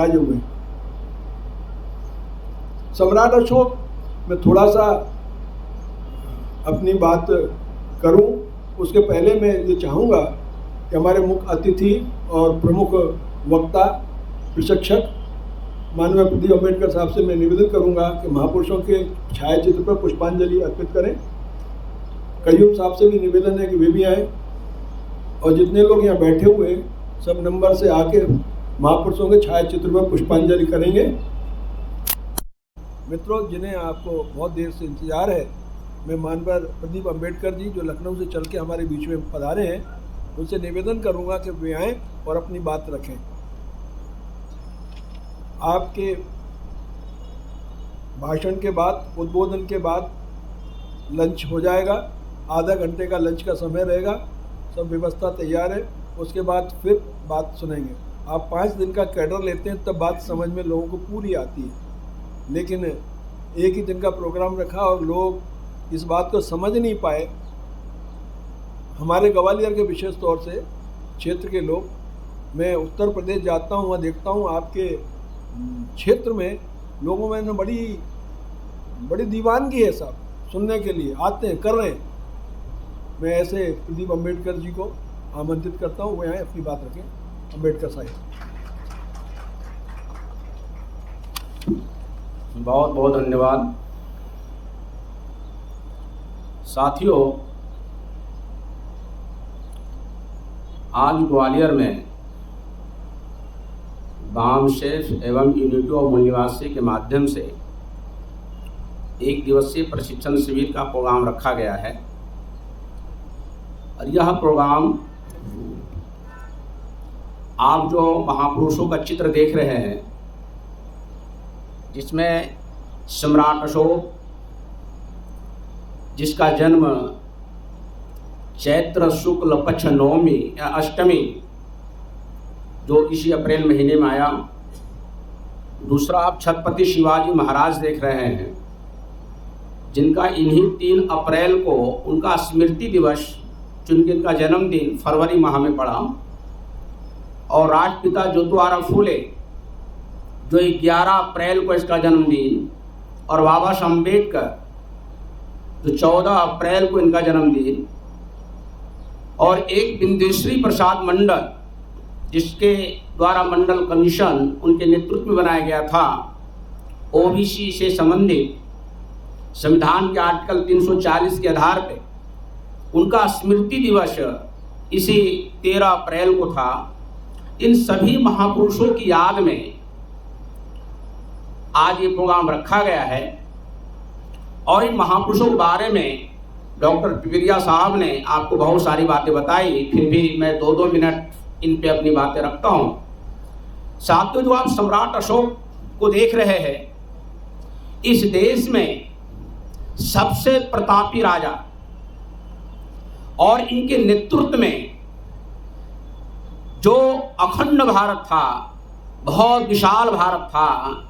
विराजे हुए। सम्राट अशोक में थोड़ा सा अपनी बात करूं, उसके पहले मैं ये चाहूँगा कि हमारे मुख्य अतिथि और प्रमुख वक्ता प्रशिक्षक माननीय प्रदीप अम्बेडकर साहब से मैं निवेदन करूंगा कि महापुरुषों के छायाचित्र पर पुष्पांजलि अर्पित करें। कयूम साहब से भी निवेदन है कि वे भी आए, और जितने लोग यहाँ बैठे हुए सब नंबर से आके महापुरुषों के छायाचित्र पर पुष्पांजलि करेंगे। मित्रों, जिन्हें आपको बहुत देर से इंतजार है, मैं माननीय प्रदीप अम्बेडकर जी जो लखनऊ से चल के हमारे बीच में पधारे हैं, उनसे निवेदन करूंगा कि वे आएँ और अपनी बात रखें। आपके भाषण के बाद, उद्बोधन के बाद लंच हो जाएगा, आधा घंटे का लंच का समय रहेगा, सब व्यवस्था तैयार है। उसके बाद फिर बात सुनेंगे। आप 5 दिन का कैडर लेते हैं तब बात समझ में लोगों को पूरी आती है, लेकिन एक ही दिन का प्रोग्राम रखा और लोग इस बात को समझ नहीं पाए। हमारे ग्वालियर के विशेष तौर से क्षेत्र के लोग, मैं उत्तर प्रदेश जाता हूँ, वहाँ देखता हूँ आपके क्षेत्र में लोगों में बड़ी दीवानगी है, साहब सुनने के लिए आते हैं, कर रहे हैं। मैं ऐसे प्रदीप अम्बेडकर जी को आमंत्रित करता हूँ, वो यहाँ अपनी बात रखें। अम्बेडकर साहब। बहुत बहुत धन्यवाद। साथियों, आज ग्वालियर में बाम शेफ एवं यूनिटी ऑफ मूल्यवासी के माध्यम से 1 दिवसीय प्रशिक्षण शिविर का प्रोग्राम रखा गया है, और यह प्रोग्राम आप जो महापुरुषों का चित्र देख रहे हैं, जिसमें सम्राट अशोक, जिसका जन्म चैत्र शुक्ल पक्ष नवमी या अष्टमी जो इसी अप्रैल महीने में आया। दूसरा, आप छत्रपति शिवाजी महाराज देख रहे हैं, जिनका इन्हीं 3 अप्रैल को उनका स्मृति दिवस, चूँकि इनका जन्मदिन फरवरी माह में पड़ा। और राष्ट्रपिता ज्योतिराव फूले जो 11 अप्रैल को इसका जन्मदिन, और बाबा साहब अम्बेडकर जो 14 अप्रैल को इनका जन्मदिन, और एक बिंदेश्वरी प्रसाद मंडल जिसके द्वारा मंडल कमीशन उनके नेतृत्व में बनाया गया था, ओबीसी से संबंधित संविधान के आर्टिकल 340 के आधार पे उनका स्मृति दिवस इसी 13 अप्रैल को था। इन सभी महापुरुषों की याद में आज ये प्रोग्राम रखा गया है, और इन महापुरुषों के बारे में डॉक्टर पिपरिया साहब ने आपको बहुत सारी बातें बताई, फिर भी मैं 2-2 मिनट इन पे अपनी बातें रखता हूँ। साथियों, जो आप सम्राट अशोक को देख रहे हैं, इस देश में सबसे प्रतापी राजा, और इनके नेतृत्व में जो अखंड भारत था, बहुत विशाल भारत था,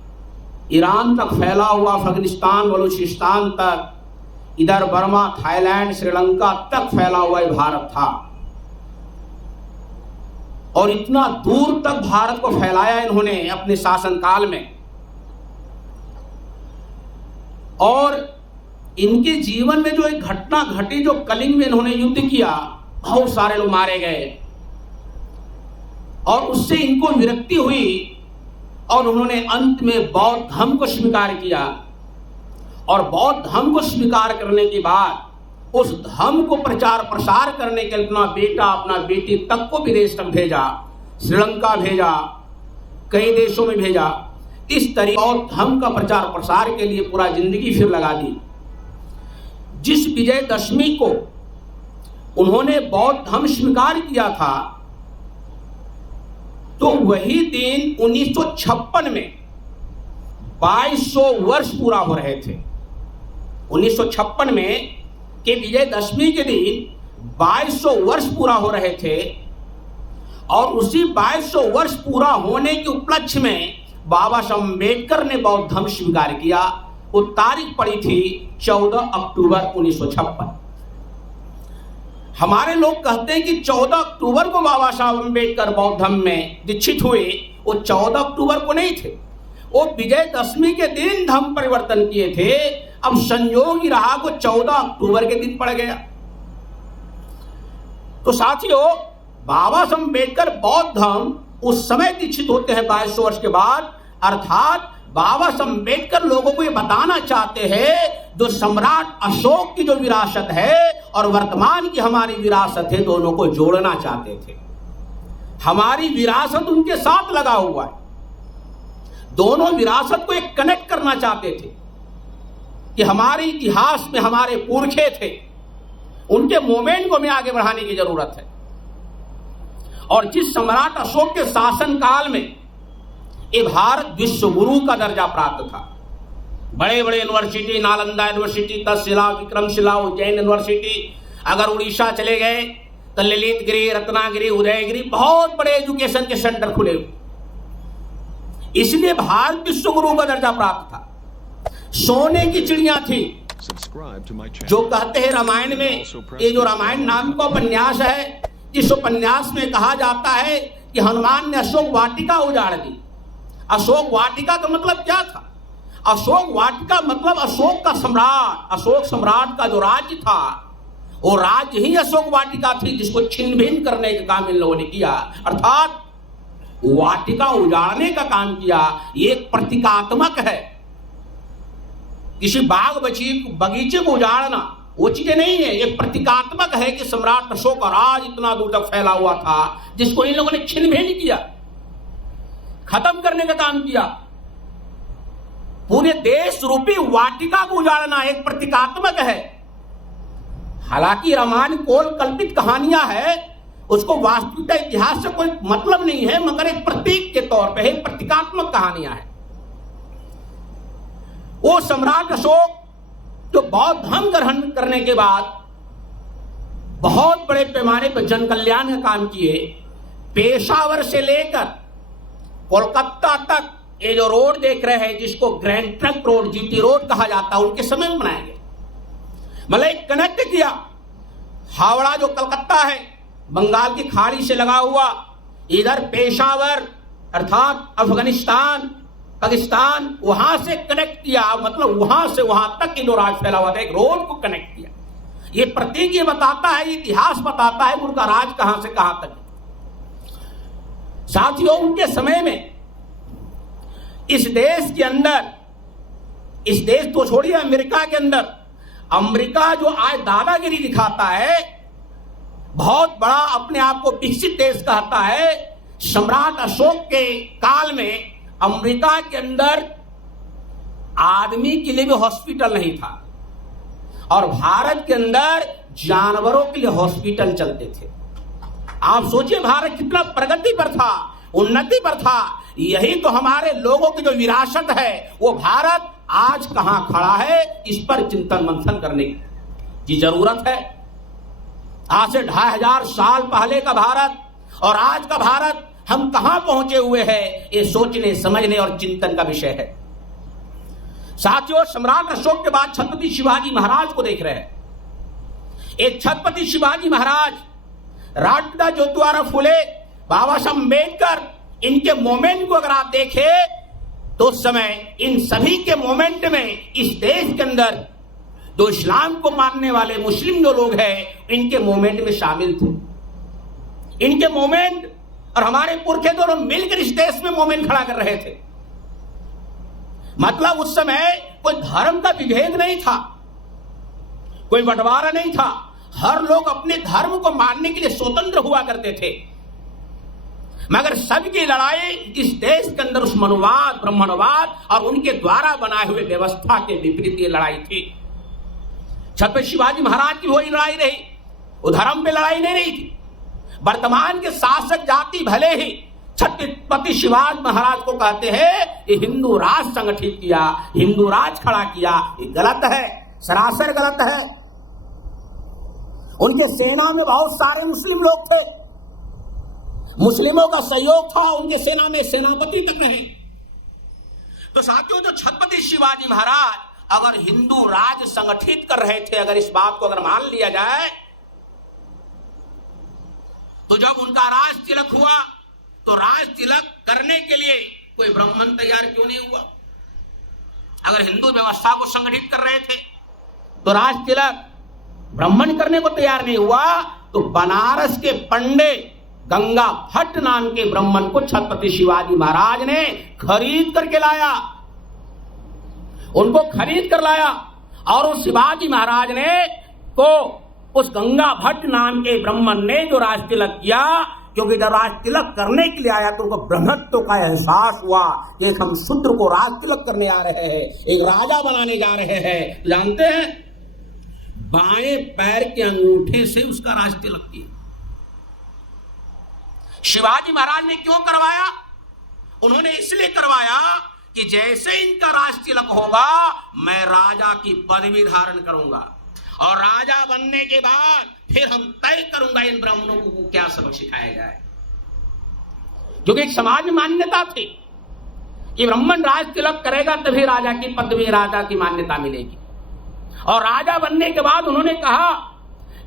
ईरान तक फैला हुआ, अफगानिस्तान बलूचिस्तान तक, इधर बर्मा, थाईलैंड, श्रीलंका तक फैला हुआ भारत था। और इतना दूर तक भारत को फैलाया इन्होंने अपने शासनकाल में। और इनके जीवन में जो एक घटना घटी, जो कलिंग में इन्होंने युद्ध किया, बहुत सारे लोग मारे गए, और उससे इनको विरक्ति हुई, और उन्होंने अंत में बौद्ध धर्म को स्वीकार किया। और बौद्ध धर्म को स्वीकार करने के बाद उस धर्म को प्रचार प्रसार करने के लिए अपना बेटा, अपना बेटी तक को विदेश तक भेजा, श्रीलंका भेजा, कई देशों में भेजा। इस तरीके और धर्म का प्रचार प्रसार के लिए पूरा जिंदगी फिर लगा दी। जिस विजयदशमी को उन्होंने बौद्ध धर्म स्वीकार किया था, तो वही दिन 1956 में 2200 वर्ष पूरा हो रहे थे। 1956 में के विजयदशमी के दिन 2200 वर्ष पूरा हो रहे थे, और उसी 2200 वर्ष पूरा होने के उपलक्ष्य में बाबा साहब अम्बेडकर ने बौद्ध धर्म स्वीकार किया। वो तारीख पड़ी थी 14 अक्टूबर 1956। हमारे लोग कहते हैं कि 14 अक्टूबर को बाबा साहब अम्बेडकर बौद्ध धर्म में दीक्षित हुए, वो 14 अक्टूबर को नहीं थे, वो विजयदशमी के दिन धर्म परिवर्तन किए थे। अब संयोग ही रहा को 14 अक्टूबर के दिन पड़ गया। तो साथियों, बाबा साहब अम्बेडकर बौद्ध धर्म उस समय दीक्षित होते हैं 2200 वर्ष के बाद, अर्थात बाबा साहब अम्बेडकर लोगों को ये बताना चाहते हैं जो सम्राट अशोक की जो विरासत है और वर्तमान की हमारी विरासत है, दोनों को जोड़ना चाहते थे। हमारी विरासत उनके साथ लगा हुआ है, दोनों विरासत को एक कनेक्ट करना चाहते थे कि हमारे इतिहास में हमारे पुरखे थे, उनके मोमेंट को हमें आगे बढ़ाने की जरूरत है। और जिस सम्राट अशोक के शासन काल में ये भारत विश्व गुरु का दर्जा प्राप्त था, बड़े बड़े university, Nalanda university, Takshashila, Vikramshila, Ujjain university, अगर उड़ीसा चले गए तो ललितगिरी, रत्नागिरी, उदयगिरी, बहुत बड़े एजुकेशन के सेंटर खुले हुए, इसलिए भारत विश्व गुरु का दर्जा प्राप्त था। सोने की चिड़िया थी, जो कहते हैं रामायण में, ये जो रामायण नाम का उपन्यास है, जिस उपन्यास में कहा जाता है कि हनुमान ने अशोक वाटिका उजाड़ दी। अशोक वाटिका का मतलब क्या था? अशोक वाटिका मतलब अशोक का सम्राट, अशोक सम्राट का जो राज्य था, वो राज्य ही अशोक वाटिका थी, जिसको छिन्न भिन्न करने का काम इन लोगों ने किया, अर्थात वाटिका उजाड़ने का काम किया। ये एक प्रतीकात्मक है। किसी बाग बगीचे को उजाड़ना वो चीजें नहीं है, एक प्रतीकात्मक है कि सम्राट अशोक का राज इतना दूर तक फैला हुआ था, जिसको इन लोगों ने छिन्न भिन्न किया, खत्म करने का काम किया। पूरे देश रूपी वाटिका को उजाड़ना एक प्रतीकात्मक है। हालांकि रामायण कोल कल्पित कहानियां है, उसको वास्तविकता इतिहास से कोई मतलब नहीं है, मगर एक प्रतीक के तौर पे एक प्रतीकात्मक कहानियां है। वो सम्राट अशोक जो बौद्ध धर्म ग्रहण करने के बाद बहुत बड़े पैमाने पर जन कल्याण का काम किए, पेशावर से लेकर कोलकाता तक ये जो रोड देख रहे हैं, जिसको grand trunk road, GT road कहा जाता है, उनके समय में बनाया गया। मतलब कनेक्ट किया हावड़ा जो कलकत्ता है, बंगाल की खाड़ी से लगा हुआ, इधर पेशावर अर्थात अफगानिस्तान, पाकिस्तान, वहां से कनेक्ट किया, मतलब वहां से वहां तक जो राज फैला हुआ था, एक रोड को कनेक्ट किया। ये प्रतीक ये बताता है, इतिहास बताता है उनका राज कहां से कहां तक। साथियों, उनके समय में इस देश के अंदर, इस देश तो छोड़िए अमेरिका के अंदर, अमेरिका जो आज दादागिरी दिखाता है, बहुत बड़ा अपने आप को विकसित देश कहता है, सम्राट अशोक के काल में अमेरिका के अंदर आदमी के लिए भी हॉस्पिटल नहीं था, और भारत के अंदर जानवरों के लिए हॉस्पिटल चलते थे। आप सोचिए भारत कितना प्रगति पर था, उन्नति पर था। यही तो हमारे लोगों की जो विरासत है, वो भारत आज कहां खड़ा है, इस पर चिंतन मंथन करने की जरूरत है। आज से 2500 साल पहले का भारत और आज का भारत, हम कहां पहुंचे हुए हैं, ये सोचने समझने और चिंतन का विषय है। साथियों, सम्राट अशोक के बाद छत्रपति शिवाजी महाराज को देख रहे हैं। एक छत्रपति शिवाजी महाराज, राजपिता ज्योतिराव फुले, बाबा साहब अम्बेडकर, इनके मोमेंट को अगर आप देखें तो उस समय इन सभी के मोमेंट में इस देश के अंदर जो इस्लाम को मानने वाले मुस्लिम जो लोग हैं, इनके मोमेंट में शामिल थे। इनके मोमेंट और हमारे पुरखे दोनों मिलकर इस देश में मोमेंट खड़ा कर रहे थे। मतलब उस समय कोई धर्म का विभेद नहीं था, कोई बंटवारा नहीं था, हर लोग अपने धर्म को मानने के लिए स्वतंत्र हुआ करते थे। मगर सबकी लड़ाई इस देश के अंदर उस मनुवाद, ब्राह्मणवाद और उनके द्वारा बनाए हुए व्यवस्था के विपरीत ये लड़ाई थी। छत्रपति शिवाजी महाराज की वही लड़ाई रही, वो धर्म पे लड़ाई नहीं रही थी। वर्तमान के शासक जाति भले ही छत्रपति शिवाजी महाराज को कहते हैं ये हिंदू राज संगठित किया, हिंदू राज खड़ा किया, ये गलत है, सरासर गलत है। उनके सेना में बहुत सारे मुस्लिम लोग थे, मुस्लिमों का सहयोग था, उनके सेना में सेनापति तक रहे। तो साथियों, जो छत्रपति शिवाजी महाराज अगर हिंदू राज संगठित कर रहे थे, अगर इस बात को अगर मान लिया जाए, तो जब उनका राज तिलक हुआ तो राज तिलक करने के लिए कोई ब्राह्मण तैयार क्यों नहीं हुआ? अगर हिंदू व्यवस्था को संगठित कर रहे थे तो राज तिलक ब्राह्मण करने को तैयार नहीं हुआ, तो बनारस के पंडित गंगा भट्ट नाम के ब्राह्मण को छत्रपति शिवाजी महाराज ने खरीद करके लाया, उनको खरीद कर लाया। और उस शिवाजी महाराज ने को उस गंगा भट्ट नाम के ब्राह्मण ने जो राज तिलक किया, क्योंकि जब राज तिलक करने के लिए आया तो उनको ब्रह्मत्व का एहसास हुआ कि एक हम शूद्र को राज तिलक करने आ रहे हैं, एक राजा बनाने जा रहे हैं। जानते हैं, बाएं पैर के अंगूठे से उसका राज तिलक किया। शिवाजी महाराज ने क्यों करवाया? उन्होंने इसलिए करवाया कि जैसे इनका राज तिलक होगा, मैं राजा की पदवी धारण करूंगा और राजा बनने के बाद फिर हम तय करूंगा इन ब्राह्मणों को क्या सबक सिखाया जाए। क्योंकि एक समाज में मान्यता थी कि ब्राह्मण राज तिलक करेगा तभी राजा की पदवी, राजा की मान्यता मिलेगी। और राजा बनने के बाद उन्होंने कहा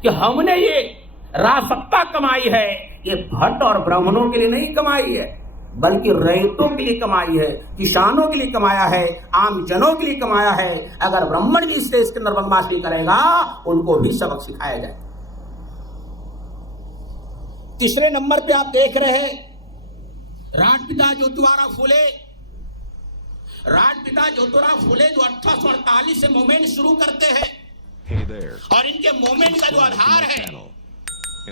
कि हमने ये राजसत्ता कमाई है, ये भट्ट और ब्राह्मणों के लिए नहीं कमाई है, बल्कि रैयतों के लिए कमाई है, किसानों के लिए कमाया है, आम जनों के लिए कमाया है। अगर ब्राह्मण भी इस देश के अंदर वनवास भी करेगा, उनको भी सबक सिखाया जाए। तीसरे नंबर पे आप देख रहे हैं राजपिता ज्योतिराव फुले। राजपिता ज्योतिराव फुले जो 1848 से मूवमेंट शुरू करते हैं और इनके मूवमेंट का जो आधार है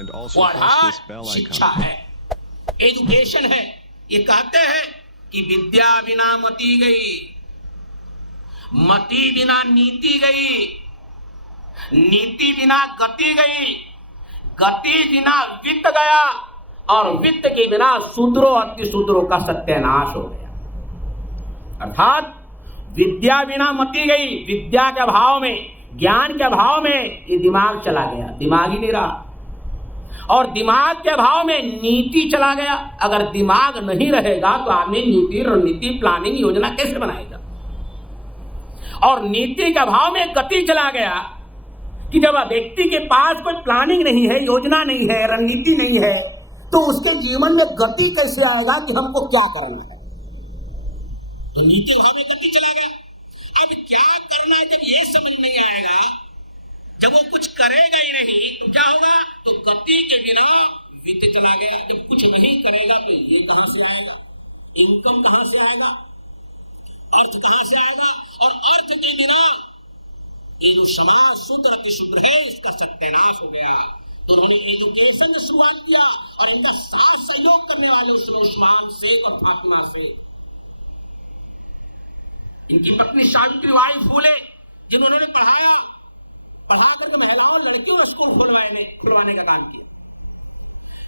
वो आधार शिक्षा है, एजुकेशन है। ये कहते हैं कि विद्या बिना मति गई, मति बिना नीति गई, नीति बिना गति गई, गति बिना वित्त गया और वित्त के बिना शूद्रों अतिशूद्रों का सत्यानाश हो गया। अर्थात विद्या बिना मति गई, विद्या के अभाव में, ज्ञान के अभाव में ये दिमाग चला गया, दिमाग ही नहीं रहा। और दिमाग के अभाव में नीति चला गया। अगर दिमाग नहीं रहेगा तो आदमी नीति, रणनीति, प्लानिंग, योजना कैसे बनाएगा? और नीति के अभाव में गति चला गया कि जब व्यक्ति के पास कोई प्लानिंग नहीं है, योजना नहीं है, रणनीति नहीं है, तो उसके जीवन में गति कैसे आएगा कि हमको क्या करना है? तो नीति भाव में गति चला गया। अब क्या करना है जब ये समझ नहीं आएगा, जब वो कुछ करेगा ही नहीं तो क्या होगा? तो गति के बिना वित्त चला गया। जब कुछ नहीं करेगा तो ये कहां से आएगा? इनकम कहां से आएगा? अर्थ कहां से आएगा? और अर्थ के बिना ये जो समाज शूद्र अतिशूद्र है इसका सत्यानाश हो गया। तो उन्होंने एजुकेशन से शुरुआत किया और इनका साथ सहयोग करने वाले उस्मान शेख और फातिमा शेख, इनकी पत्नी सावित्रीबाई फुले, जिन्होंने पढ़ा करके महिलाओं लड़कियों को स्कूल खुलवाने का काम किया।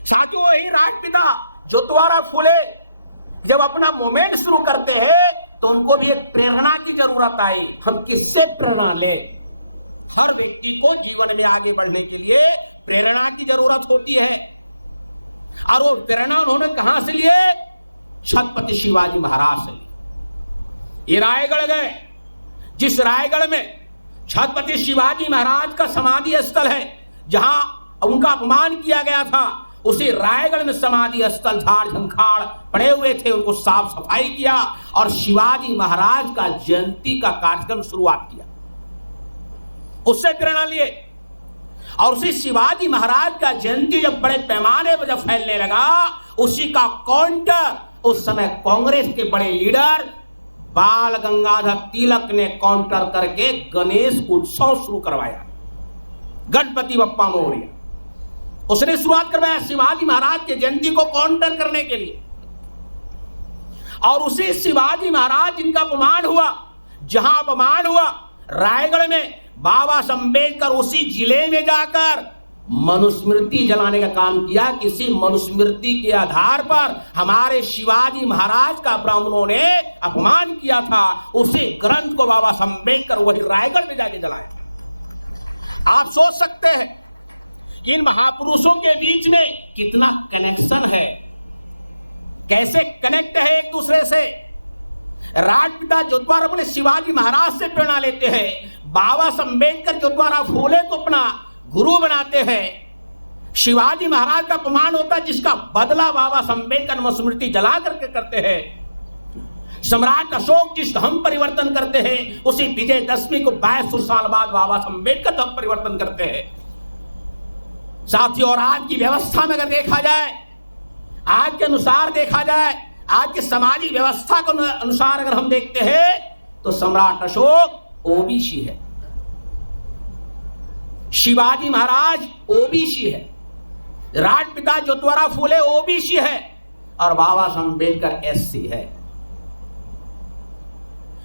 साथियों, वही राजपिता ज्योतिराव फुले जब अपना मूवमेंट शुरू करते हैं तो उनको भी एक प्रेरणा की जरूरत आई। हम किससे प्रेरणा लें? हर व्यक्ति को जीवन में आगे बढ़ने के लिए प्रेरणा की जरूरत होती है। और वो प्रेरणा उन्होंने कहां से लिए? छत्रपति शिवाजी महाराज से। रायगढ़ में, जिस रायगढ़ में छत्रपति शिवाजी महाराज का समाधि स्थल है, जहां उनका अपमान किया गया था, उसी रायगढ़ में समाधि स्थल झाड़ झंखाड़ पड़े हुए थे, उनको साफ सफाई किया और शिवाजी महाराज का जयंती का कार्यक्रम शुरुआत किया। उससे प्रेरणा लिए और उसी शिवाजी महाराज का जयंती में बड़े पैमाने पर जब फैलने लगा, उसी का काउंटर उस समय कांग्रेस के बड़े लीडर बाल गंगाधर तिलक ने काउंटर करके गणेश उत्सव शुरू करवाया। गणपति बप्पा लोग उसने शुरुआत करवाया शिवाजी महाराज के जयंती को काउंटर करने के लिए। और उसी शिवाजी महाराज जी का अपमान हुआ, जहां अपमान हुआ रायगढ़ में, बाबा अम्बेडकर उसी जिले में जाकर मनुस्मृति जलाने का काम किया। किसी मनुस्मृति के आधार पर हमारे शिवाजी महाराज का उन्होंने अपमान किया था, उसी ग्रंथ को बाबा अम्बेडकर रायगढ़ में जाकर चलाया। आप सोच सकते हैं इन महापुरुषों के बीच में कितना कनेक्शन है, कैसे कनेक्ट है एक दूसरे से। राजपिता ज्योतिराव अपने शिवाजी महाराज से बना लेते हैं, बाबा अम्बेडकर ज्योतिराव फुले को अपना गुरु बनाते हैं, शिवाजी महाराज का अपमान होता है जिसका बदला बाबा अम्बेडकर स्मृति जला करके करते हैं। सम्राट अशोक की हम परिवर्तन करते हैं, उसी विजयदशमी को 22 साल बाद बाबा अम्बेडकर का परिवर्तन करते हैं। साथियों, और आज की व्यवस्था में देखा जाए, आज के अनुसार देखा जाए, आज की सामाजिक व्यवस्था के अनुसार हम देखते हैं तो सम्राट अशोक ओबीसी है, शिवाजी महाराज ओबीसी है, राष्ट्रपिता ज्योतिराव फुले ओबीसी है और बाबा अम्बेडकर एससी है।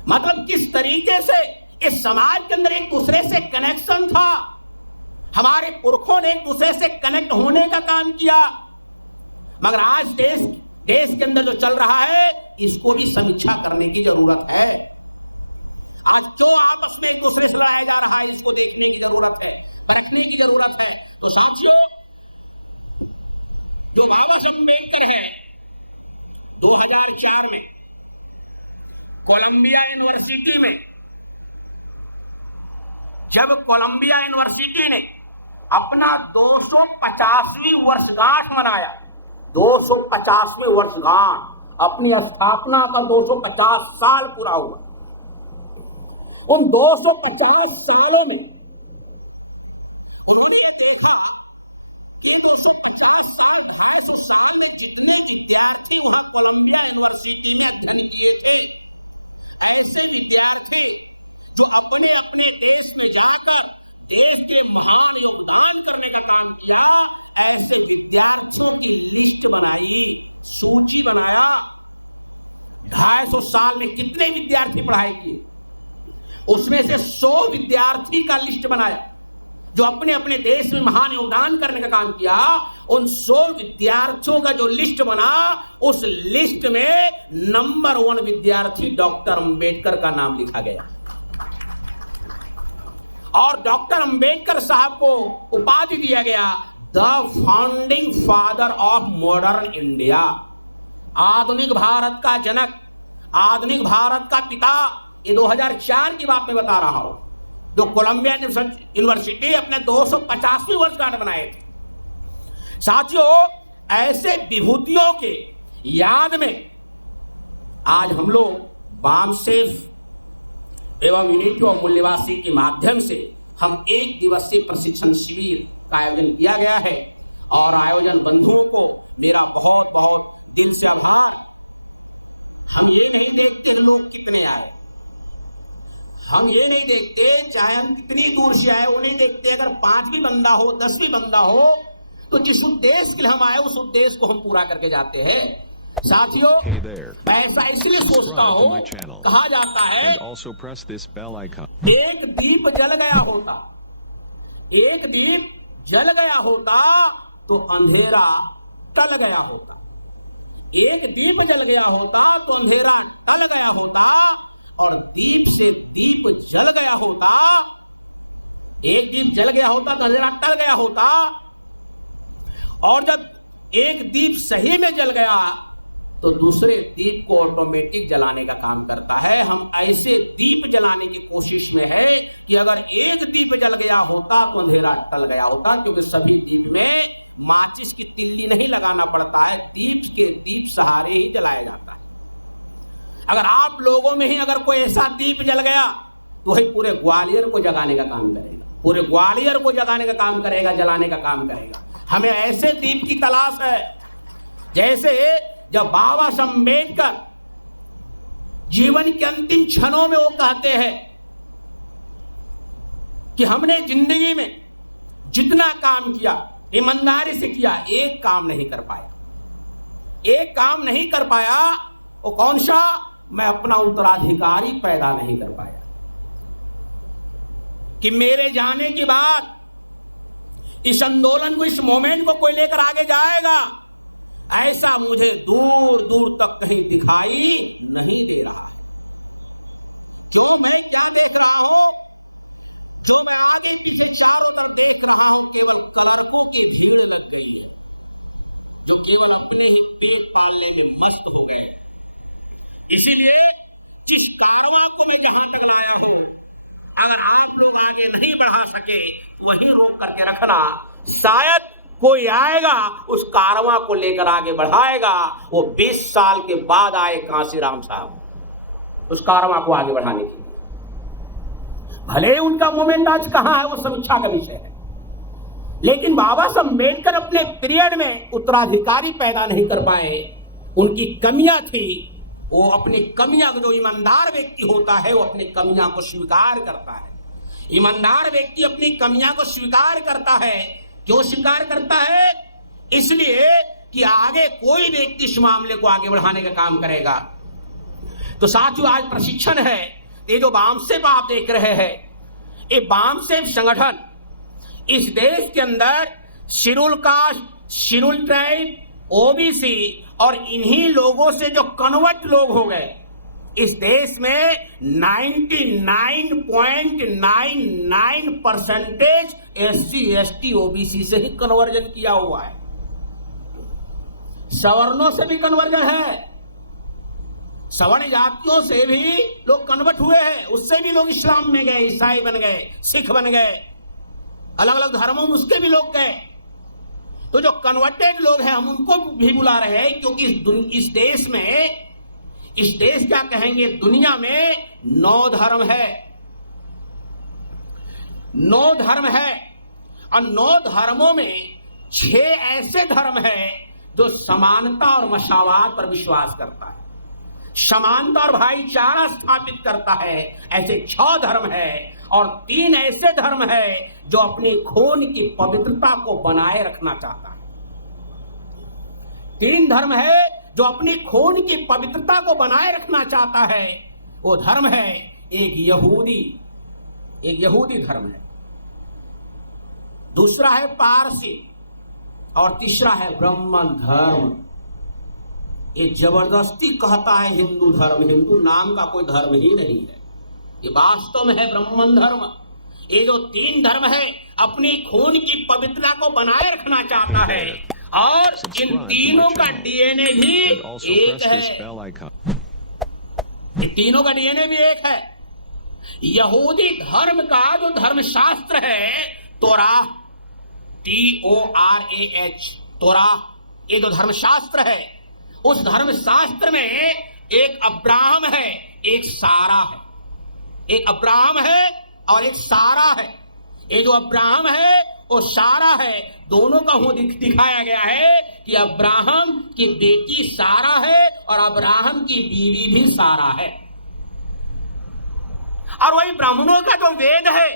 मतलब किस तरीके से इस समाज के अंदर एक दूसरे से कनेक्शन था, हमारे पुरखों ने एक दूसरे से कनेक्ट होने का काम किया। और आज देश के अंदर चल रहा है, इसको भी समीक्षा करने की जरूरत है। आज क्यों आपस में एक दूसरे से लड़ाया जा रहा है, इसको देखने की जरूरत है, परखने की जरूरत है। तो साथियों, जो बाबा अम्बेडकर है 2004 में कोलंबिया यूनिवर्सिटी में, जब कोलंबिया यूनिवर्सिटी ने अपना 250वीं वर्षगांठ मनाया, 250वें वर्षगांठ, अपनी स्थापना का 250 साल पूरा हुआ। उन 250 सालों में उन्होंने देखा कि 250 साल भारत साल में जितने विद्यार्थी वहां कोलंबिया यूनिवर्सिटी में जन्म लिए थे, ऐसे विद्यार्थी जो अपने अपने देश में जाकर देश के महान योगदान करने का काम किया, ऐसे विद्यार्थियों की लिस्ट बनाई, सूची बनाया। भारत साल में कितने विद्यार्थी, उसमें से 100 विद्यार्थी का लिस्ट बनाया जो अपने अपने देश का महान योगदान करने का काम किया। उन 100 विद्यार्थियों का जो लिस्ट बना, उस लिस्ट में नंबर 1 विद्यार्थी डॉक्टर अम्बेडकर का नाम लिखा गया और डॉक्टर अम्बेडकर साहब को उपाधि दिया गया the founding father of modern India, आधुनिक भारत का जनक, आधुनिक भारत का पिता। 2004 की बात बता रहा हूँ, जो कोलंबिया यूनिवर्सिटी अपने 250वीं वर्षगांठ मनाए। साथियों, ऐसे यहूदियों के याद में आज हम लोग फ्रांसिस एवं यूनिवर्सिटी के माध्यम से हम 1 दिवसीय प्रशिक्षण शिविर का आयोजन किया गया है और आयोजन बंधुओं को मेरा बहुत बहुत दिल से आभार। हम ये नहीं देखते लोग कितने आए, हम ये नहीं देखते चाहे हम कितनी दूर से आए, वो नहीं देखते अगर 5 भी बंदा हो, 10 भी बंदा हो, तो जिस उद्देश्य के लिए हम आए उस उद्देश्य को हम पूरा करके जाते हैं। साथियों, ऐसा इसलिए सोचता हूँ, कहा जाता है एक दीप जल गया होता, एक दीप जल गया होता तो अंधेरा टल गया होता, एक दीप जल गया होता तो अंधेरा टल गया होता, और दीप से दीप जल गया होता, एक दीप जल गया होता तो अंधेरा टल गया होता, और जब एक दीप सही में जल गया तो दूसरे दीप को ऑटोमेटिक जलाने का काम करता है। हम ऐसे दीप जलाने की कोशिश में है कि अगर एक दीप जल गया होता तो अंधेरा टल गया होता, क्योंकि सभी में माचिस के दीप नहीं लगाना पड़ता है, दीप के दीप सहारे जलाया जाता है। अगर आप लोगों ने ही अगर कोई ऐसा दीप जल गया तो पूरे ग्वालियर को जलाने का काम है, पूरे ग्वालियर को जलाने का काम करेगा, बनाने का काम है। तो ऐसे दीप की तलाश है। ऐसे जब बाबा अम्बेडकर जीवन के क्षणों में वो कहते हैं कि हमने जिंदगी में कितना काम किया, ईमानदारी से किया, एक काम नहीं कर पाया, एक काम नहीं कर पाया तो कौन सा अपना उत्तराधिकारी पैदा हो जाता है। ये जानने की बात कि संदोलन में सिंहन को कोई लेकर आगे जाएगा, ऐसा मुझे दूर दूर तक कहीं दिखाई नहीं देगा। जो मैं क्या देख रहा हूँ, जो मैं आगे पीछे चारों तरफ देख रहा हूँ, केवल कलरकों की भीड़ लग गई है, जो केवल अपने ही पेट पालने में मस्त हो गए। इसीलिए इस कारवां को मैं जहां तक लाया हूँ, अगर आप लोग आगे नहीं बढ़ा सके वहीं रोक करके रखना। शायद कोई आएगा उस कारवां को लेकर आगे बढ़ाएगा, वो 20 साल के बाद आए कांसीराम साहब उस कारवां को आगे बढ़ाने के लिए। भले उनका मोमेंट आज कहां है वो समीक्षा का विषय है, लेकिन बाबा साहब अम्बेडकर अपने पीरियड में उत्तराधिकारी पैदा नहीं कर पाए। उनकी कमियां थी, वो अपनी कमियां, जो ईमानदार व्यक्ति होता है वो अपनी कमियां को स्वीकार करता है। ईमानदार व्यक्ति अपनी कमियां को स्वीकार करता है। क्यों स्वीकार करता है? इसलिए कि आगे कोई व्यक्ति इस मामले को आगे बढ़ाने का काम करेगा। तो साथियों, आज प्रशिक्षण है, ये जो बामसेफ आप देख रहे हैं, ये बामसेफ संगठन इस देश के अंदर schedule caste, schedule tribe, OBC और इन्हीं लोगों से जो कन्वर्ट लोग हो गए, इस देश में 99.99% SC, ST, OBC से ही कन्वर्जन किया हुआ है। सवर्णों से भी कन्वर्जन है, सवर्ण जातियों से भी लोग कन्वर्ट हुए हैं, उससे भी लोग इस्लाम में गए, ईसाई बन गए, सिख बन गए, अलग अलग धर्मों में उसके भी लोग गए। तो जो कन्वर्टेड लोग हैं हम उनको भी बुला रहे हैं, क्योंकि इस देश में, इस देश क्या कहेंगे, दुनिया में 9 धर्म है, 9 धर्म है, और 9 धर्मों में 6 ऐसे धर्म है जो समानता और मसावात पर विश्वास करता है, समानता और भाईचारा स्थापित करता है। ऐसे 6 धर्म है, और 3 ऐसे धर्म है जो अपनी खून की पवित्रता को बनाए रखना चाहता है। 3 धर्म है जो अपनी खून की पवित्रता को बनाए रखना चाहता है। वो धर्म है, एक यहूदी धर्म है, दूसरा है पारसी, और तीसरा है ब्राह्मण धर्म। ये जबरदस्ती कहता है हिंदू धर्म, हिंदू नाम का कोई धर्म ही नहीं है, ये वास्तव में है ब्राह्मण धर्म। ये जो 3 धर्म है अपनी खून की पवित्रता को बनाए रखना चाहता है, और इन तीनों का डीएनए भी एक है। इन तीनों का डीएनए भी एक है। यहूदी धर्म का जो धर्मशास्त्र है, तोराह, TORAH, तोराह, ये जो धर्मशास्त्र है, उस धर्मशास्त्र में एक अब्राहम है, एक सारा है। एक अब्राहम है और एक सारा है। ये जो अब्राहम है और सारा है, दोनों का दिखाया गया है कि अब्राहम की बेटी सारा है और अब्राहम की बीवी भी सारा है। और वही ब्राह्मणों का जो वेद है,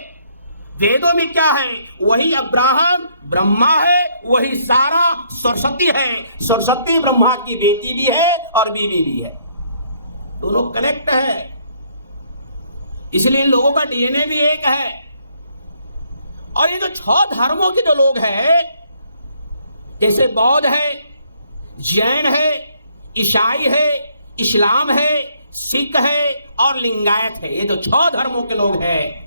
वेदों में क्या है, वही अब्राहम ब्रह्मा है, वही सारा सरस्वती है, सरस्वती ब्रह्मा की बेटी भी है और बीवी भी है, दोनों कनेक्ट है। इसलिए इन लोगों का डीएनए भी एक है। और ये जो 6 धर्मों के जो लोग हैं, जैसे बौद्ध है, जैन है, ईसाई है, इस्लाम है, सिख है और लिंगायत है, ये जो 6 धर्मों के लोग हैं,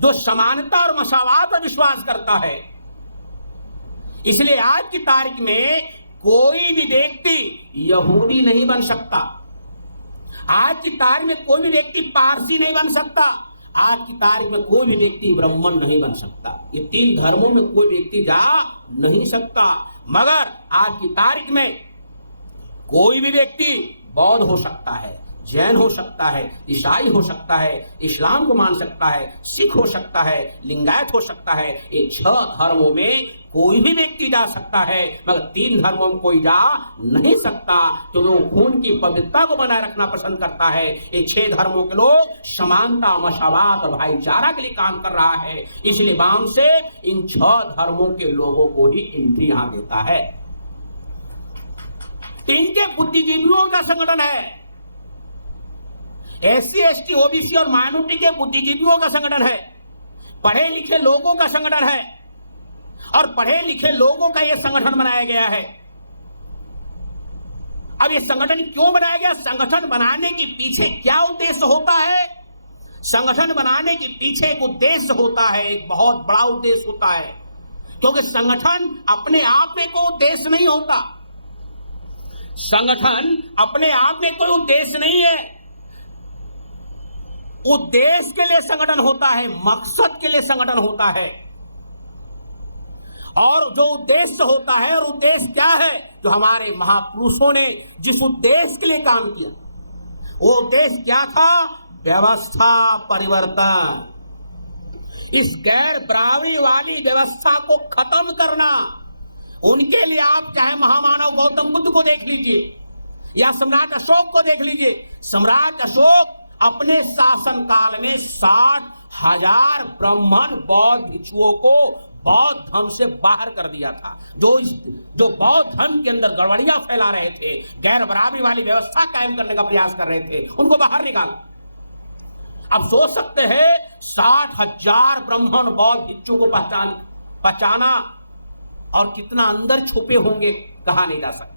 जो समानता और मसावात पर विश्वास करता है। इसलिए आज की तारीख में कोई भी व्यक्ति यहूदी नहीं बन सकता, आज की तारीख में कोई भी व्यक्ति पारसी नहीं बन सकता, आज की तारीख में कोई भी व्यक्ति ब्राह्मण नहीं बन सकता। ये 3 धर्मों में कोई व्यक्ति जा नहीं सकता। मगर आज की तारीख में कोई भी व्यक्ति बौद्ध हो सकता है, जैन हो सकता है, ईसाई हो सकता है, इस्लाम को मान सकता है, सिख हो सकता है, लिंगायत हो सकता है। ये 6 धर्मों में कोई भी व्यक्ति जा सकता है, मगर 3 धर्मों में कोई जा नहीं सकता, क्योंकि वो खून की पवित्रता को बनाए रखना पसंद करता है। ये 6 धर्मों के लोग समानता, मसावात और भाईचारा के लिए काम कर रहा है। इसलिए बाम से इन 6 धर्मों के लोगों को ही एंट्री यहां देता है। इनके बुद्धिजीवियों का संगठन है, SC, ST, OBC और माइनॉरिटी के बुद्धिजीवियों का संगठन है, पढ़े लिखे लोगों का संगठन है, और पढ़े लिखे लोगों का यह संगठन बनाया गया है। अब ये संगठन क्यों बनाया गया, संगठन बनाने के पीछे क्या उद्देश्य होता है? संगठन बनाने के पीछे एक उद्देश्य होता है, एक बहुत बड़ा उद्देश्य होता है, क्योंकि संगठन अपने आप में कोई उद्देश्य नहीं होता। संगठन अपने आप में कोई उद्देश्य नहीं है, उद्देश्य के लिए संगठन होता है, मकसद के लिए संगठन होता है। और जो उद्देश्य होता है, और उद्देश्य क्या है, जो हमारे महापुरुषों ने जिस उद्देश्य के लिए काम किया, वो उद्देश्य क्या था? व्यवस्था परिवर्तन, इस गैर बराबरी वाली व्यवस्था को खत्म करना। उनके लिए आप चाहे महामानव गौतम बुद्ध को देख लीजिए या सम्राट अशोक को देख लीजिए। सम्राट अशोक अपने शासन काल में 60,000 ब्राह्मण बौद्ध भिक्षुओं को बौद्ध धर्म से बाहर कर दिया था। जो बौद्ध धर्म के अंदर गड़बड़ियां फैला रहे थे, गैर बराबरी वाली व्यवस्था कायम करने का प्रयास कर रहे थे, उनको बाहर निकाला। अब सोच सकते हैं 60,000 ब्राह्मण बौद्ध भिक्षुओं को पहचाना, और कितना अंदर छुपे होंगे कहा नहीं जा सकता।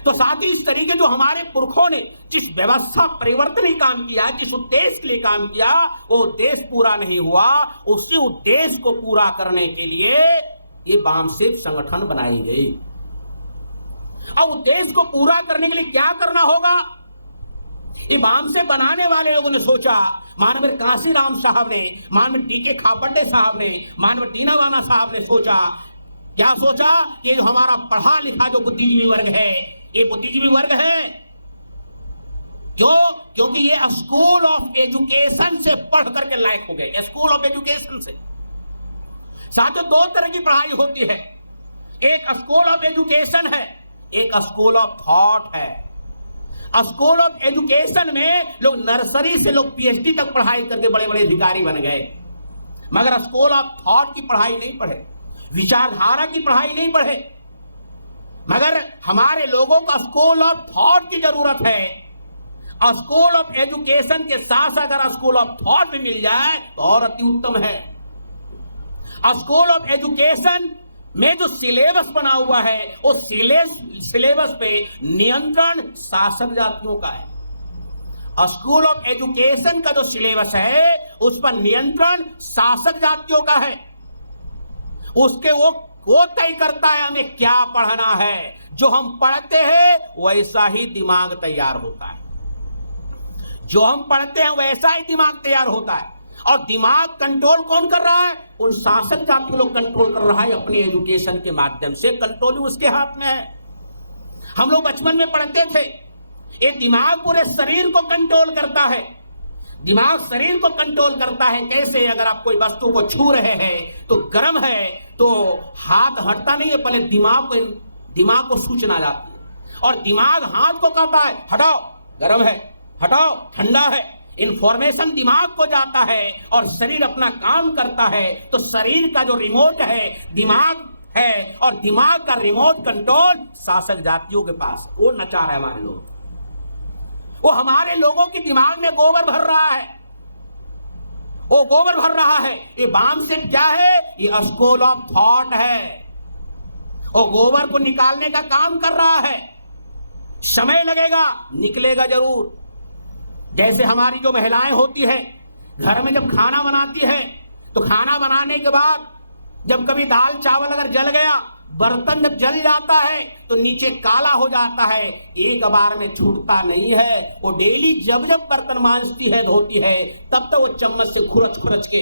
तो साथ ही इस तरीके जो हमारे पुरखों ने जिस व्यवस्था परिवर्तन काम किया, जिस उद्देश्य के लिए काम किया, वो उद्देश्य पूरा नहीं हुआ। उसी उद्देश्य को पूरा करने के लिए ये वामसेक संगठन बनाई गई। और उद्देश्य को पूरा करने के लिए क्या करना होगा, ये वामसेक बनाने वाले लोगों ने सोचा। मानवीय काशीराम साहब ने, मानवीय डी.के. खापड़े साहब ने, मानवीय दीनावाना साहब ने सोचा। क्या सोचा? ये जो हमारा पढ़ा लिखा जो बुद्धिजीवी वर्ग है, ये बुद्धिजीवी वर्ग है क्योंकि ये स्कूल ऑफ एजुकेशन से पढ़ करके लायक हो गए। स्कूल ऑफ एजुकेशन से साथियों दो तरह की पढ़ाई होती है, एक स्कूल ऑफ एजुकेशन है, एक स्कूल ऑफ थॉट है। स्कूल ऑफ एजुकेशन में लोग नर्सरी से लोग पीएचडी तक पढ़ाई करके बड़े बड़े अधिकारी बन गए, मगर स्कूल ऑफ थॉट की पढ़ाई नहीं पढ़े, विचारधारा की पढ़ाई नहीं पढ़े। मगर हमारे लोगों को स्कूल ऑफ थॉट की जरूरत है। स्कूल ऑफ एजुकेशन के साथ अगर स्कूल ऑफ थॉट भी मिल जाए तो और अति उत्तम है। स्कूल ऑफ एजुकेशन में जो सिलेबस बना हुआ है, उस सिलेबस पे नियंत्रण शासक जातियों का है। स्कूल ऑफ एजुकेशन का जो सिलेबस है, उस पर नियंत्रण शासक जातियों का है। उसके वो तय करता है हमें क्या पढ़ना है। जो हम पढ़ते हैं वैसा ही दिमाग तैयार होता है, जो हम पढ़ते हैं वैसा ही दिमाग तैयार होता है। और दिमाग कंट्रोल कौन कर रहा है? उन शासक जाति लोग कंट्रोल कर रहा है अपनी एजुकेशन के माध्यम से। कंट्रोल उसके हाथ में है। हम लोग बचपन में पढ़ते थे, ये दिमाग पूरे शरीर को कंट्रोल करता है। दिमाग शरीर को कंट्रोल करता है कैसे? अगर आप कोई वस्तु को छू रहे हैं तो गर्म है तो हाथ हटता नहीं है, पहले दिमाग को सूचना जाती है, और दिमाग हाथ को कहता है हटाओ गर्म है, हटाओ ठंडा है। इंफॉर्मेशन दिमाग को जाता है और शरीर अपना काम करता है। तो शरीर का जो रिमोट है दिमाग है, और दिमाग का रिमोट कंट्रोल शासक जातियों के पास। वो नचा रहे हमारे लोग, वो हमारे लोगों के दिमाग में गोबर भर रहा है, वो गोबर भर रहा है। ये वामसेक क्या है? ये स्कूल ऑफ थॉट है। वो गोबर को निकालने का काम कर रहा है। समय लगेगा, निकलेगा जरूर। जैसे हमारी जो महिलाएं होती है, घर में जब खाना बनाती है, तो खाना बनाने के बाद जब कभी दाल चावल अगर जल गया, बर्तन जब जल जाता है तो नीचे काला हो जाता है, एक बार में छूटता नहीं है। वो डेली जब जब बर्तन मांजती है, धोती है, तब तक वो चम्मच से खुरच के,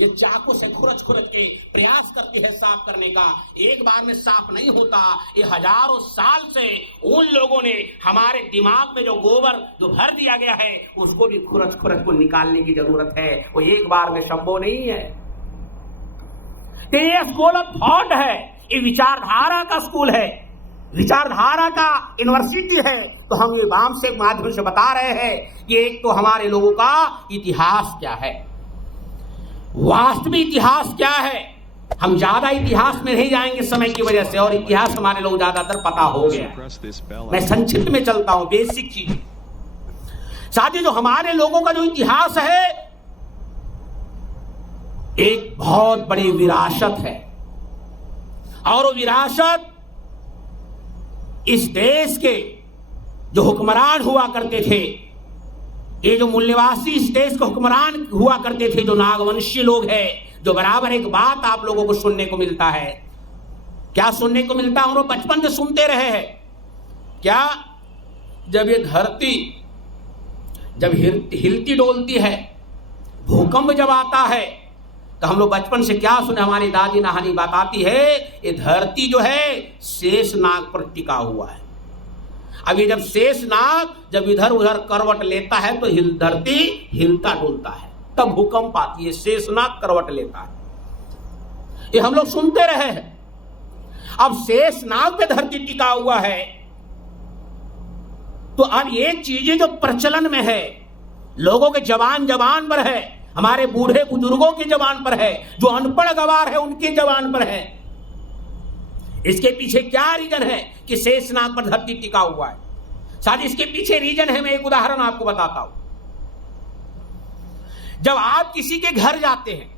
ये चाकू से खुरच के प्रयास करती है साफ करने का। एक बार में साफ नहीं होता। ये हजारों साल से उन लोगों ने हमारे दिमाग में जो गोबर जो भर दिया गया है, उसको भी खुरच को निकालने की जरूरत है। वो एक बार में संभव नहीं है। तो ये स्कूल ऑफ थॉट है, ये विचारधारा का स्कूल है, विचारधारा का यूनिवर्सिटी है। तो हम ये वामसेक माध्यम से बता रहे हैं कि एक तो हमारे लोगों का इतिहास क्या है, वास्तविक इतिहास क्या है। हम ज्यादा इतिहास में नहीं जाएंगे समय की वजह से, और इतिहास हमारे लोग ज्यादातर पता हो गया। मैं संक्षिप्त में चलता हूं, बेसिक चीज। साथ जो हमारे लोगों का जो इतिहास है, एक बहुत बड़ी विरासत है, और वो विरासत इस देश के जो हुक्मरान हुआ करते थे, ये जो मूल्यवासी इस देश के हुक्मरान हुआ करते थे, जो नागवंशी लोग हैं, जो बराबर एक बात आप लोगों को सुनने को मिलता है। क्या सुनने को मिलता है? हम लोग बचपन से सुनते रहे हैं। क्या? जब ये धरती जब हिलती डोलती है, भूकंप जब आता है, तो हम लोग बचपन से क्या सुने, हमारी दादी नहानी बताती है, ये धरती जो है शेषनाग पर टिका हुआ है। अब ये जब शेषनाग जब इधर उधर करवट लेता है तो धरती हिलता डुलता है, तब भूकंप आती है, शेषनाग करवट लेता है। ये हम लोग सुनते रहे हैं। अब शेषनाग पे धरती टिका हुआ है, तो अब ये चीजें जो प्रचलन में है, लोगों के जबान जबान पर है, हमारे बूढ़े बुजुर्गों की जबान पर है, जो अनपढ़ गवार है उनकी जबान पर है। इसके पीछे क्या रीजन है कि शेषनाग पर धरती टिका हुआ है? शायद इसके पीछे रीजन है, मैं एक उदाहरण आपको बताता हूं। जब आप किसी के घर जाते हैं,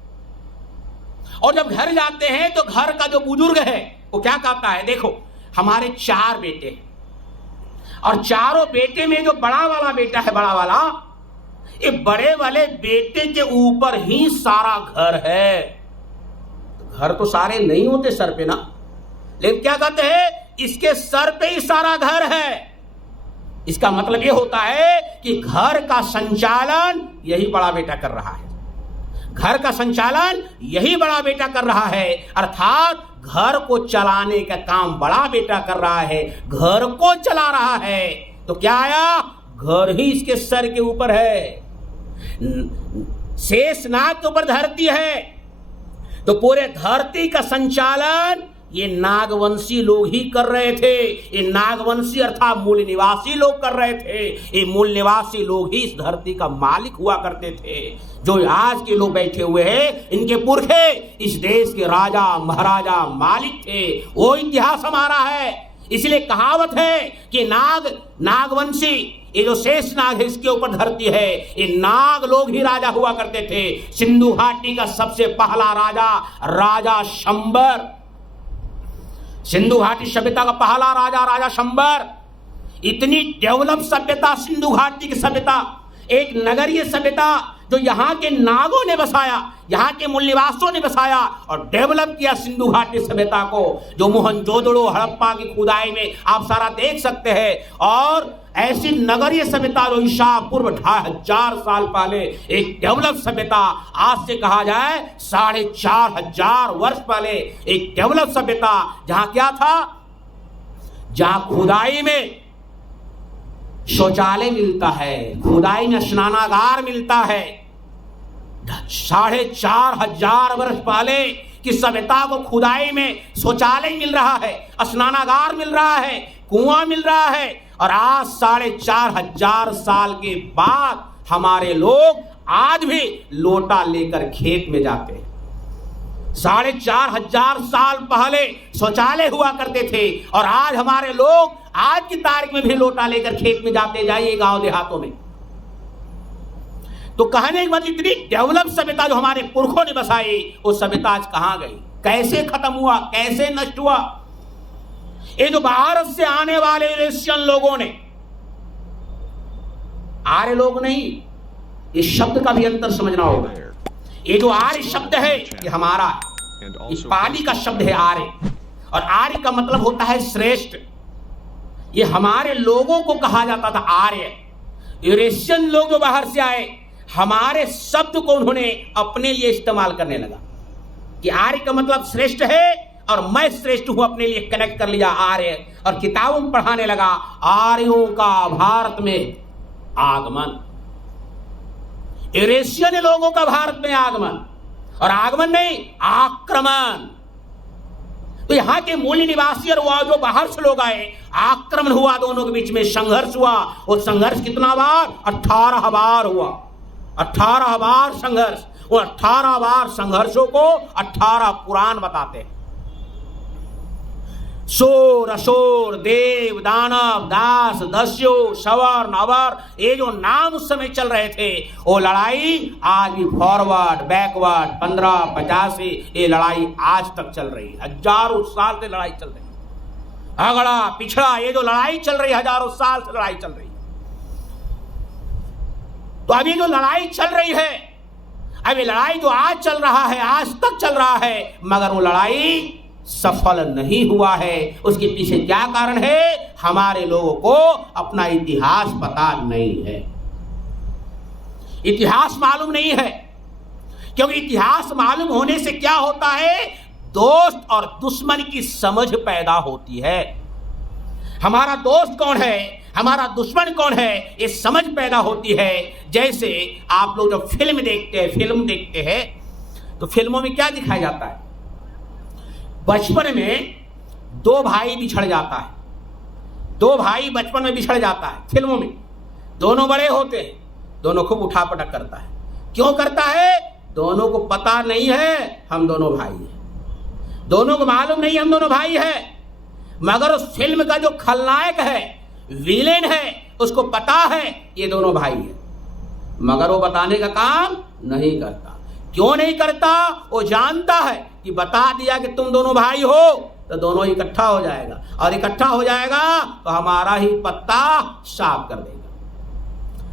और जब घर जाते हैं तो घर का जो बुजुर्ग है वो क्या कहता है, देखो हमारे 4 बेटे हैं, और चारों बेटे में जो बड़ा वाला बेटा है, बड़ा वाला, ये बड़े वाले बेटे के ऊपर ही सारा घर है। तो घर तो सारे नहीं होते सर पे ना, लेकिन क्या कहते हैं, इसके सर पे ही सारा घर है। इसका मतलब ये होता है कि घर का संचालन यही बड़ा बेटा कर रहा है, घर का संचालन यही बड़ा बेटा कर रहा है, अर्थात घर को चलाने का काम बड़ा बेटा कर रहा है, घर को चला रहा है। तो क्या आया, घर ही इसके सर के ऊपर है। शेषनाग के ऊपर धरती है, तो पूरे धरती का संचालन ये नागवंशी लोग ही कर रहे थे। ये नागवंशी अर्थात मूल निवासी लोग कर रहे थे। ये मूल निवासी लोग ही इस धरती का मालिक हुआ करते थे। जो आज के लोग बैठे हुए हैं, इनके पुरखे इस देश के राजा महाराजा मालिक थे। वो इतिहास हमारा है। इसलिए कहावत है कि नागवंशी, ये जो शेषनाग है इसके ऊपर धरती है, ये नाग लोग ही राजा हुआ करते थे। सिंधु घाटी का सबसे पहला राजा शंबर, सिंधु घाटी सभ्यता का पहला राजा शंबर। इतनी डेवलप सभ्यता सिंधु घाटी की सभ्यता, एक नगरीय सभ्यता जो यहाँ के नागों ने बसाया, यहाँ के मूल निवासों ने बसाया और डेवलप किया सिंधु घाटी सभ्यता को, जो मोहनजोदड़ो हड़प्पा की खुदाई में आप सारा देख सकते हैं। और ऐसी नगरीय सभ्यता जो ईसा पूर्व 2500 साल पहले एक डेवलप सभ्यता, आज से कहा जाए 4500 वर्ष पहले एक डेवलप सभ्यता, जहां क्या था, जहां खुदाई में शौचालय मिलता है, खुदाई में स्नानागार मिलता है। 4500 वर्ष पहले की सभ्यता को खुदाई में शौचालय मिल रहा है, स्नानागार मिल रहा है, कुआं मिल रहा है। और आज 4500 साल के बाद हमारे लोग आज भी लोटा लेकर खेत में जाते हैं। 4500 साल पहले शौचालय हुआ करते थे, और आज हमारे लोग आज की तारीख में भी लोटा लेकर खेत में जाते। जाइए गांव देहातों में। तो कहने के बाद इतनी डेवलप सभ्यता जो हमारे पुरखों ने बसाई, वो सभ्यता आज कहां गई, कैसे खत्म हुआ, कैसे नष्ट हुआ? ये जो भारत से आने वाले यूरेशियन लोगों ने, आर्य लोग नहीं, इस शब्द का भी अंतर समझना होगा। ये जो आर्य शब्द है ये हमारा है, इस पाली का शब्द है आर्य, और आर्य का मतलब होता है श्रेष्ठ। ये हमारे लोगों को कहा जाता था आर्य। यूरेशियन लोग जो बाहर से आए, हमारे शब्द को उन्होंने अपने लिए इस्तेमाल करने लगा कि आर्य का मतलब श्रेष्ठ है, और मैं श्रेष्ठ हूं, अपने लिए कनेक्ट कर लिया आर्य, और किताबों में पढ़ाने लगा आर्यों का भारत में आगमन, यूरेशियन लोगों का भारत में आगमन, और आगमन नहीं आक्रमण। तो यहां के मूल निवासी और वह जो बाहर से लोग आए, आक्रमण हुआ, दोनों के बीच में संघर्ष हुआ। और संघर्ष कितना बार? 18 बार हुआ, 18 बार संघर्ष। वो 18 बार संघर्षों को 18 पुराण बताते हैं। सोर, असुर, देव, दानव, दास, दस्यु, सवर, नवर, ये जो नाम उस समय चल रहे थे, वो लड़ाई आज भी फॉरवर्ड बैकवर्ड 1585 ये लड़ाई आज तक चल रही है। हजारों साल से लड़ाई चल रही है। अगड़ा पिछड़ा ये जो लड़ाई चल रही है, हजारों साल से लड़ाई चल रही है। तो अभी जो लड़ाई चल रही है, अभी लड़ाई जो आज चल रहा है, आज तक चल रहा है, मगर वो लड़ाई सफल नहीं हुआ है। उसके पीछे क्या कारण है? हमारे लोगों को अपना इतिहास पता नहीं है, इतिहास मालूम नहीं है। क्योंकि इतिहास मालूम होने से क्या होता है, दोस्त और दुश्मन की समझ पैदा होती है। हमारा दोस्त कौन है, हमारा दुश्मन कौन है, ये समझ पैदा होती है। जैसे आप लोग जब फिल्म देखते हैं तो फिल्मों में क्या दिखाया जाता है, बचपन में दो भाई बिछड़ जाता है, दो भाई बचपन में बिछड़ जाता है फिल्मों में। दोनों बड़े होते हैं, दोनों खूब उठापटक करता है। क्यों करता है? दोनों को पता नहीं है हम दोनों भाई हैं, दोनों को मालूम नहीं हम दोनों भाई हैं। मगर उस फिल्म का जो खलनायक है, विलेन है, उसको पता है ये दोनों भाई हैं, मगर वो बताने का काम नहीं करता। क्यों नहीं करता? वो जानता है कि बता दिया कि तुम दोनों भाई हो तो दोनों इकट्ठा हो जाएगा, और इकट्ठा हो जाएगा तो हमारा ही पत्ता साफ कर देगा।